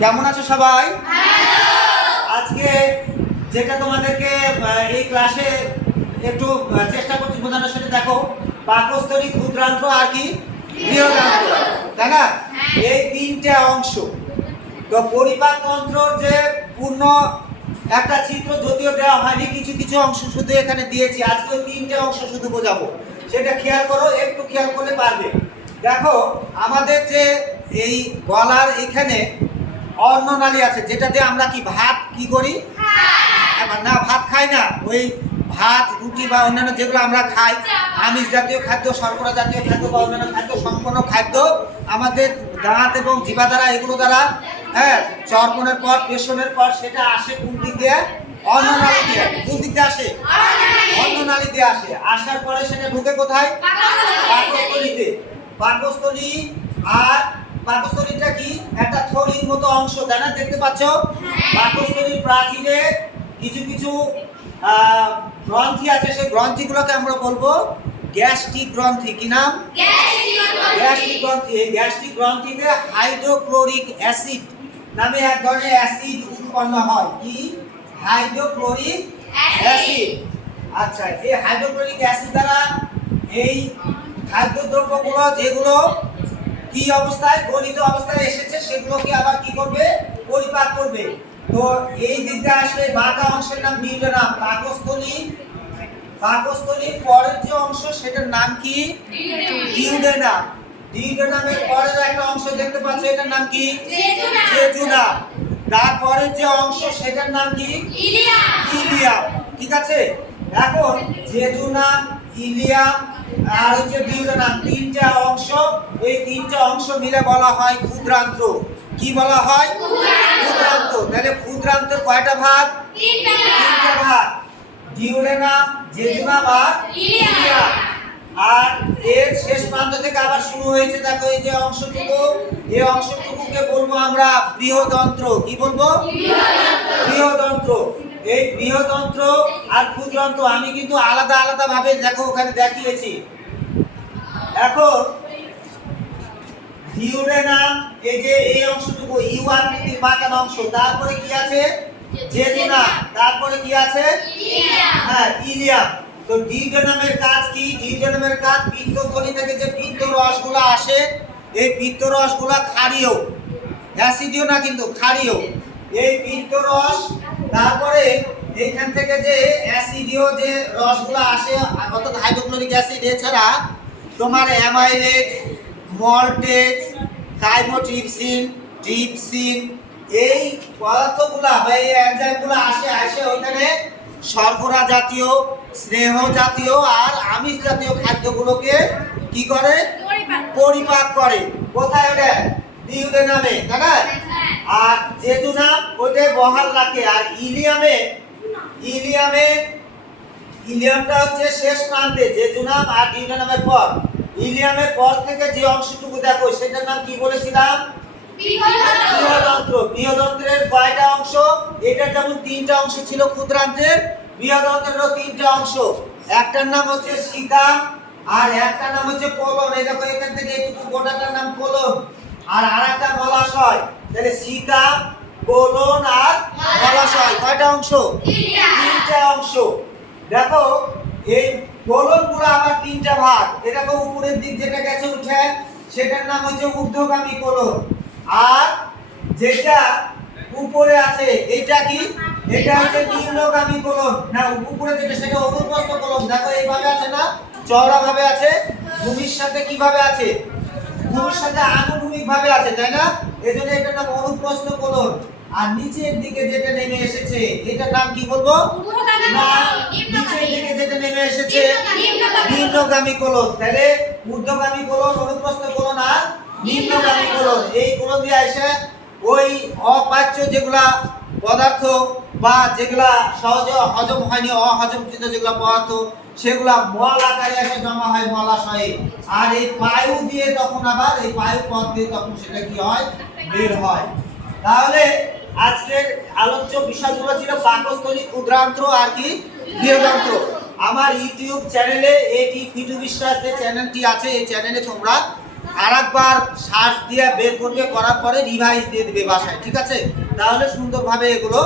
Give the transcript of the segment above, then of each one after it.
কেমন আছো সবাই? আজকে যেটা তোমাদেরকে এই ক্লাসে একটু চেষ্টা করছি বোঝানোর সাথে দেখো পাকস্থলী ক্ষুদ্রান্ত আর কি? বৃহদান্ত্র তাই না? এই তিনটে অংশ। তো পরিপাক তন্ত্রর যে পূর্ণ একটা চিত্র যদিও দেওয়া হয়নি কিছু কিছু অংশ শুধু এখানে দিয়েছি। আজকে ওই তিনটে অংশ শুধু বোঝাবো। সেটা খেয়াল করো একটু খেয়াল করলে পারবে। দেখো আমাদের যে এই গলার এখানে অন্ননালী আছে যেটা দিয়ে আমরা কি ভাত কি করি? না ভাত খাই না ওই ভাত রুটি বা অন্যান্য যেগুলো আমরা খাই আমিষ জাতীয় খাদ্য শর্করা জাতীয় খাদ্য বা অন্যান্য খাদ্য সম্পন্ন খাদ্য আমাদের দাঁত এবং জিবা দ্বারা এগুলো দ্বারা হ্যাঁ চর্পণের পর পেশনের পর সেটা আসে কোন দিক দিয়ে? অন্ননালী দিয়ে। কোন দিক দিয়ে আসে? অন্ননালী দিয়ে আসে। আসার পরে সেটা ঢুকে কোথায়? পাকস্থলীতে। পাকস্থলী আর পাকস্থলীটা কি? একটা থলির মতো অংশ তাই না? দেখতে পাচ্ছ? পাকস্থলীর প্রাচীরে কিছু কিছু গ্রন্থি আছে। সেই গ্রন্থিগুলোকে আমরা বলব গ্যাস্ট্রিক গ্রন্থি। কি নাম? গ্যাস্ট্রিক গ্রন্থি। এই গ্যাস্ট্রিক গ্রন্থিতে হাইড্রোক্লোরিক অ্যাসিড নামে এক ধরনের অ্যাসিড উৎপন্ন হয়। কি? Hydrochloric acid. আচ্ছা এই হাইড্রোক্লোরিক অ্যাসিড দ্বারা এই খাদ্যদ্রব্যগুলো যেগুলো কি অবস্থায় গলিত অবস্থায় এসেছে সেগুলোকে আবার কি করবে? পরিপাক করবে। তো এই দিকটা আসলে বাঁকা অংশের নাম ডিউডেনাম পাকস্থলী পাকস্থলীর পরের যে অংশ সেটার নাম কি? ডিউডেনাম ডিউডেনামের পরের একটা অংশ দেখতে পাচ্ছ এটার নাম কি? জেজুনা তারপরের যে অংশ সেটার নাম কি? ইলিয়াম। ঠিক আছে? এখন জেজুনাম ইলিয়াম আর হচ্ছে ডিউডেনাম তিনটা অংশ এই তিনটা অংশ মিলে বলা হয় ক্ষুদ্রান্ত। কি বলা হয়? ক্ষুদ্রান্ত। তাহলে ক্ষুদ্রান্তের কয়টা ভাগ? তিনটা ভাগ। ডিউডেনাম জেজুনাম আর ইলিয়াম আর এর শেষ প্রান্ত থেকে আবার শুরু হয়েছে দেখো এই যে অংশটুকু। এই অংশটুকুকে বলব আমরা বৃহদন্ত্র। কি বলব? বৃহদন্ত্র। এই বৃহদন্ত্র আর ক্ষুদ্রন্ত্র আমি কিন্তু আলাদা আলাদা ভাবে দেখো ওখানে দেখিয়েছি। এখন ডিউরেনাম এই যে এই অংশটুকু ইউ আকৃতির বাঁকানো অংশ তারপরে কি আছে? জেজুনা তারপরে কি আছে? হ্যাঁ ইলিয়াম। তো ডিউডেনামের কাজ কি? ডিউডেনামের কাজ পিত্তথলি থেকে যে পিত্ত রসগুলো আসে এই পিত্ত রসগুলো ক্ষারীয়। অ্যাসিডিও না কিন্তু ক্ষারীয়। এই পিত্ত রস তারপরে এইখান থেকে যে অ্যাসিডিও যে রসগুলো আসে অর্থাৎ হাইড্রোক্লোরিক অ্যাসিড এছাড়া তোমার অ্যামাইলেজ মল্টেজ কাইমোট্রিপসিন ট্রিপসিন এই পদার্থগুলা বা এই এনজাইমগুলো আসে আসে ওইখানে শর্করা জাতীয় স্নেহ জাতীয় আর আমিষ জাতীয় খাদ্যগুলোকে কি করে? পরিপাক করে। কোথায় ওটা? ডিউডে নামে তাই না? আর জেজুনা ওইটা বহাল রাখে। আর ইলিয়ামে ইলিয়ামে ইলিয়ামটা হচ্ছে শেষ প্রান্তে জেজুনাম আর ডিউডেনামের পর। ইলিয়ামের পর থেকে যে অংশটুকু দেখো সেটার নাম কি বলেছিলাম? বৃহদন্ত্র বৃহদন্ত্রের কয়টা অংশ? এটার যেমন তিনটা অংশ ছিল ক্ষুদ্রান্ত্রের বৃহদন্ত্রেরও তিনটা অংশ। একটার নাম হচ্ছে শিকা আর একটা নাম হচ্ছে কোলন। এই দেখো এখান থেকে এইটুকু গোটাটার নাম কোলন। আর আরেকটা মলাশয়। তাহলে শিকা কোলন আর মলাশয় কয়টা অংশ? তিনটা অংশ। দেখো এই কোলনগুলো আবার তিনটা ভাগ। এটা তো উপরের দিক যেটা গেছে উঠে, সেটার নাম হচ্ছে ঊর্ধ্বগামী কোলন। আর যেটা উপরে আছে, এটা কি? এটা হচ্ছে নিম্নগামী কোলন। না, উপরে যেটা, সেটা অনুপ্রস্থ কোলন। দেখো, এইভাবে আছে না? চওড়া ভাবে আছে। ভূমির সাথে কীভাবে আছে? ভূমির সাথে আনুভূমিক ভাবে আছে, তাই না? এজন্য এটার নাম অনুপ্রস্থ কোলন। আর নিচের দিকে যেটা নেমে এসেছে, এটার নাম কি বলব? না নিচের যেটা নেমে এসেছে। নিম্নগামী। কোলন। তাহলে ঊর্ধ্বগামী কোলন অনুপ্রস্থ কোলন আর নিম্নগামী কোলন। এই কোলন দিয়ে এসে ওই অপাচ্য যেগুলা পদার্থ বা যেগুলা সহজে হজম হয়নি অহজমকৃত যেগুলা পদার্থ সেগুলা মল আকারে এসে জমা হয় মলাশয়ে আর এই বায়ু দিয়ে তখন আবার এই বায়ু পথ দিয়ে তখন সেটা কি হয়? বের হয়। তাহলে আজকের আলোচ্য বিষয়গুলো ছিল পাকস্থলী, ক্ষুদ্রান্ত্র আর কি বৃহদান্ত্র আমার ইউটিউব চ্যানেলে এটি ফিটু বিশ্বাস যে চ্যানেলটি আছে, এই চ্যানেলে তোমরা আর একবার শ্বাস দিয়ে বের করবে, করার পরে রিভাইজ দিয়ে দেবে বাসায়, ঠিক আছে? তাহলে সুন্দরভাবে এগুলো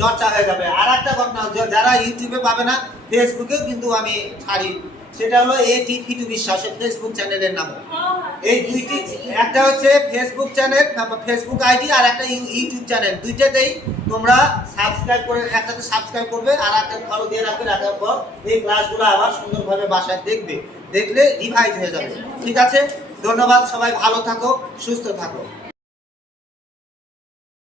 চর্চা হয়ে যাবে। আর একটা ঘটনা যারা ইউটিউবে পাবে না ফেসবুকেও কিন্তু আমি ছাড়ি। সেটা হলো এ টি ফিটু বিশ্বাস ফেসবুক চ্যানেলের নাম এই দুইটি, একটা হচ্ছে ফেসবুক চ্যানেল ফেসবুক আইডি আর একটা ইউ- ইউটিউব চ্যানেল দুইটাতেই তোমরা সাবস্ক্রাইব করে একটাতে সাবস্ক্রাইব করবে আর একটা ফলো দিয়ে রাখবে, রাখার পর এই ক্লাসগুলো আবার সুন্দরভাবে বাসায় দেখবে। দেখলে রিভাইজ হয়ে যাবে। ঠিক আছে? ধন্যবাদ, সবাই ভালো থাকো, সুস্থ থাকো।